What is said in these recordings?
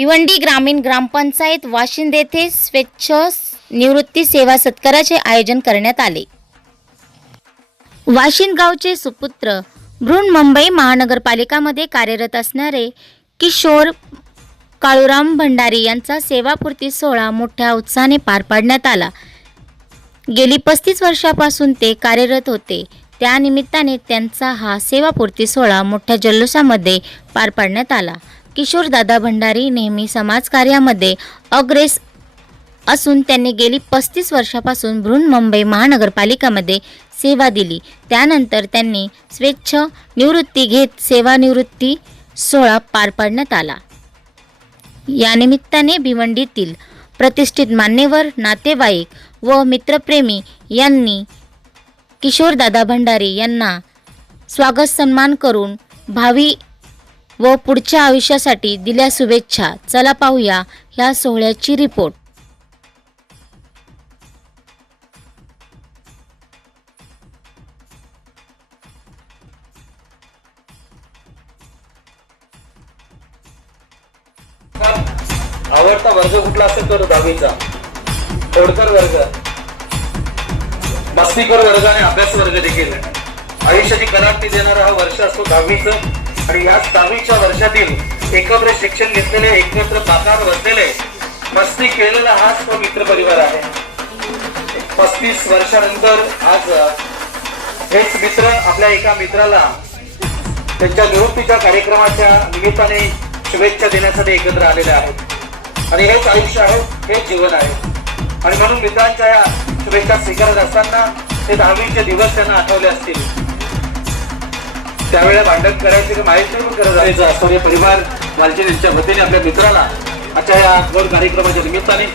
भिवंडी ग्रामीण ग्रामपंचायत वाशिंद येथे स्वच्छ निवृत्ती सेवा सत्काराचे आयोजन करण्यात आले. वाशिंद गावचे सुपुत्र बृहन्मुंबई महानगरपालिकामध्ये कार्यरत असणारे किशोर काळूराम भंडारी यांचा सेवापूर्ती सोहळा मोठ्या उत्साहाने पार पाडण्यात आला. गेली पस्तीस वर्षापासून ते कार्यरत होते. त्यानिमित्ताने त्यांचा हा सेवापूर्ती सोहळा मोठ्या जल्लोषामध्ये पार पाडण्यात आला. किशोरदादा भंडारी नेहमी समाजकार्यामध्ये अग्रेस असून त्यांनी गेली पस्तीस वर्षापासून बृहन्मुंबई महानगरपालिकामध्ये सेवा दिली. त्यानंतर त्यांनी स्वेच्छ निवृत्ती घेत सेवानिवृत्ती सोहळा पार पाडण्यात आला. या निमित्ताने भिवंडीतील प्रतिष्ठित मान्यवर नातेवाईक व मित्रप्रेमी यांनी किशोरदादा भंडारी यांना स्वागत सन्मान करून भावी व पुढच्या आयुष्यासाठी दिल्या शुभेच्छा. चला पाहूया ह्या सोहळ्याची रिपोर्ट. आवडता वर्ग कुठला असेल तर दहावीचा? खोडकर वर्ग. मस्तीकर वर्ग आणि अभ्यास वर्ग देखील. आयुष्याची करारती देणारा हा वर्ष असतो दहावीचं. आणि याच दहावीच्या वर्षातील एकत्र शिक्षण घेतलेले एकत्र बाकार बसलेले मस्ती केलेला हाच तो मित्र परिवार आहे. पस्तीस वर्षानंतर आज हेच मित्र आपल्या एका मित्राला त्यांच्या निवृत्तीच्या कार्यक्रमाच्या निमित्ताने शुभेच्छा देण्यासाठी एकत्र आलेले आहेत. आणि हेच आयुष्य आहे हेच जीवन आहे. आणि म्हणून मित्रांच्या या शुभेच्छा स्वीकारत असताना ते दहावीचे दिवस त्यांना आठवले असतील. त्यावेळेला भांडण करायचे की माहीत नाही पण करत जायचं सूर्य परिवार वालचीन यांच्या वतीने आपल्या मित्राला आजच्या या गोड कार्यक्रमाच्या निमित्ताने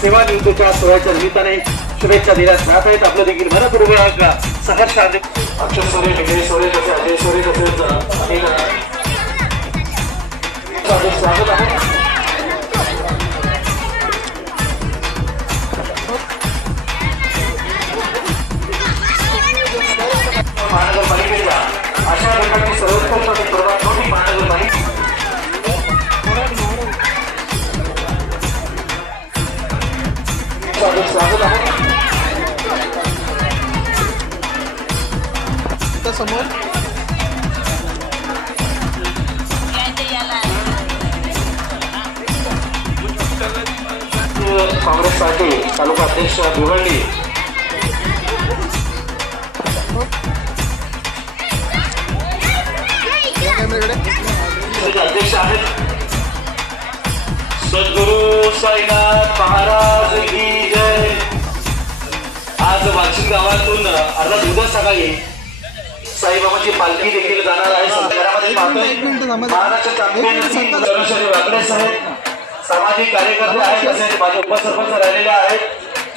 सेवानिवृत्तीच्या सोहळ्याच्या निमित्ताने शुभेच्छा दिल्यास राहत आहेत आपलं देखील मनपूर्वक सहर्ष हार्दिक अक्षर सोरे विजय सोरे तसे अजय सोरे तसेच स्वागत आहे. स्वागत स्वागत आहे. समोर काँग्रेस पार्टी तालुका अध्यक्ष भिवंडी. अध्यक्ष आहेत. सद्गुरु साईनाथ महाराज की आज वाशिम गावातून अर्धा दिवस सकाळी साईबाबाची पालखी देखील जाणार आहे. महाराष्ट्र चॅम्पियन वाकडे साहेब सामाजिक कार्यकर्ते आहेत तसेच माझे उपसरपंच राहिलेले आहेत.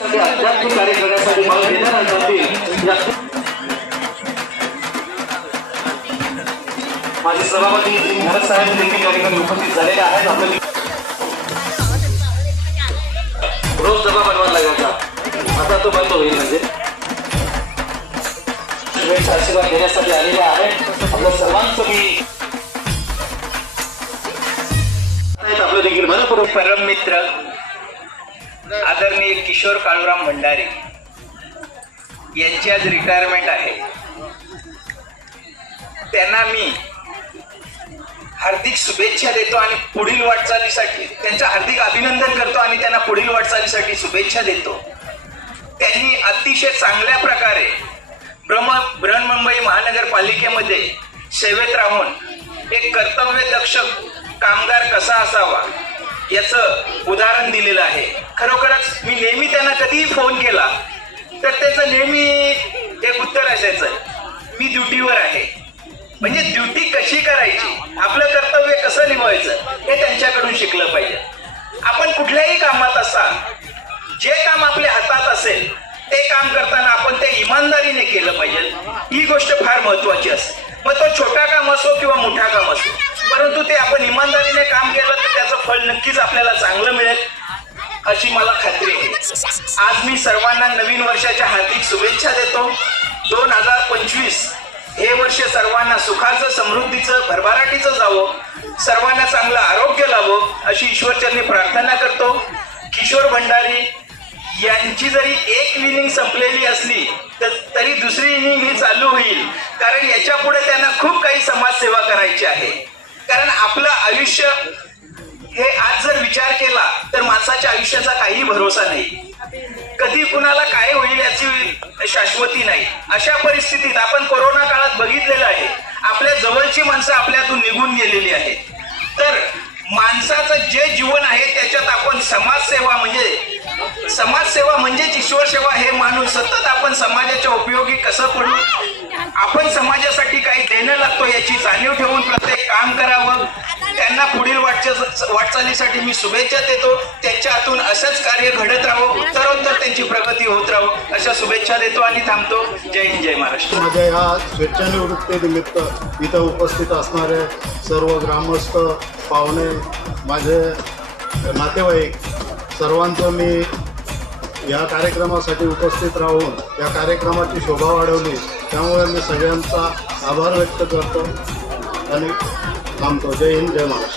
ते आध्यात्मिक कार्य करण्यासाठी मला निधान या- माझे सभापती भरत साहेब देखील ठिकाणी उपस्थित झालेले आहेत. आपल्या देण्यासाठी आलेले आहेत. आपल्या सर्वांचं मी आपलं देखील मनपूर्वक परम मित्र आदरणीय किशोर काळूराम भंडारी. यांची आज रिटायरमेंट आहे. त्यांना मी हार्दिक शुभेच्छा देतो आणि पुढील वाटचालीसाठी त्यांचं हार्दिक अभिनंदन करतो आणि त्यांना पुढील वाटचालीसाठी शुभेच्छा देतो. त्यांनी अतिशय चांगल्या प्रकारे ब्रह्म बृहन्मुंबई महानगरपालिकेमध्ये सेवेत राहून एक कर्तव्यदक्ष कामगार कसा असावा याचं उदाहरण दिलेलं आहे. खरोखरच मी नेहमी त्यांना कधीही फोन केला तर त्याचं नेहमी एक उत्तर असायचं मी ड्युटीवर आहे. म्हणजे ड्युटी कशी करायची? आपलं कर्तव्य कसं निभावायचं? हे त्यांच्याकडून शिकलं पाहिजे. आपण कुठल्याही कामात असाल जे काम आपल्या हातात असेल ते काम करताना आपण ते इमानदारीने केलं पाहिजे. ही गोष्ट फार महत्वाची असते. मग तो छोटा काम असो किंवा मोठा काम असो परंतु ते आपण इमानदारीने काम केलं तर त्याचं फळ नक्कीच आपल्याला चांगलं मिळेल अशी मला खात्री आहे. आज मी सर्वांना नवीन वर्षाच्या हार्दिक शुभेच्छा देतो. दोन हजार पंचवीस हे वर्ष सर्वांना सुखाचं समृद्धीचं भरभराटीचं जावं. सर्वांना चांगलं आरोग्य लावं अशी ईश्वरचरणी प्रार्थना करतो. किशोर भंडारी यांची जरी एक इनिंग संपलेली असली तर तरी दुसरी इनिंग ही चालू होईल. कारण याच्यापुढे त्यांना खूप काही समाजसेवा करायची आहे. कारण आपलं आयुष्य हे आज जर विचार केला तर माणसाच्या आयुष्याचा काही भरोसा नाही. कधी कुणाला काय होईल याची शाश्वती नाही. अशा परिस्थितीत आपण कोरोना काळात बघितलेलं आहे. आपल्या जवळची माणसं आपल्यातून निघून गेलेली आहेत. तर माणसाचं जे जीवन आहे त्याच्यात आपण समाजसेवा म्हणजे समाजसेवा म्हणजेच ईश्वर सेवा हे माणूस सतत आपण समाजाच्या उपयोगी कसं पडू? आपण समाजासाठी काही देणं लागतो याची जाणीव ठेवून प्रत्येक काम करावं. त्यांना पुढील वाटच्या वाटचालीसाठी मी शुभेच्छा देतो. त्यांच्या हातून असंच कार्य घडत राहावं. उत्तरोत्तर त्यांची प्रगती होत राहावं. अशा शुभेच्छा देतो आणि थांबतो. जय हिंद जय महाराष्ट्र. माझ्या ह्या स्वेच्छानिवृत्तीनिमित्त इथं उपस्थित असणारे सर्व ग्रामस्थ पाहुणे माझे नातेवाईक सर्वांचं मी या कार्यक्रमासाठी उपस्थित राहून या कार्यक्रमाची शोभा वाढवली त्यामुळे मी सगळ्यांचा आभार व्यक्त करतो आणि थांबतो. जय हिंद जय महाराष्ट्र.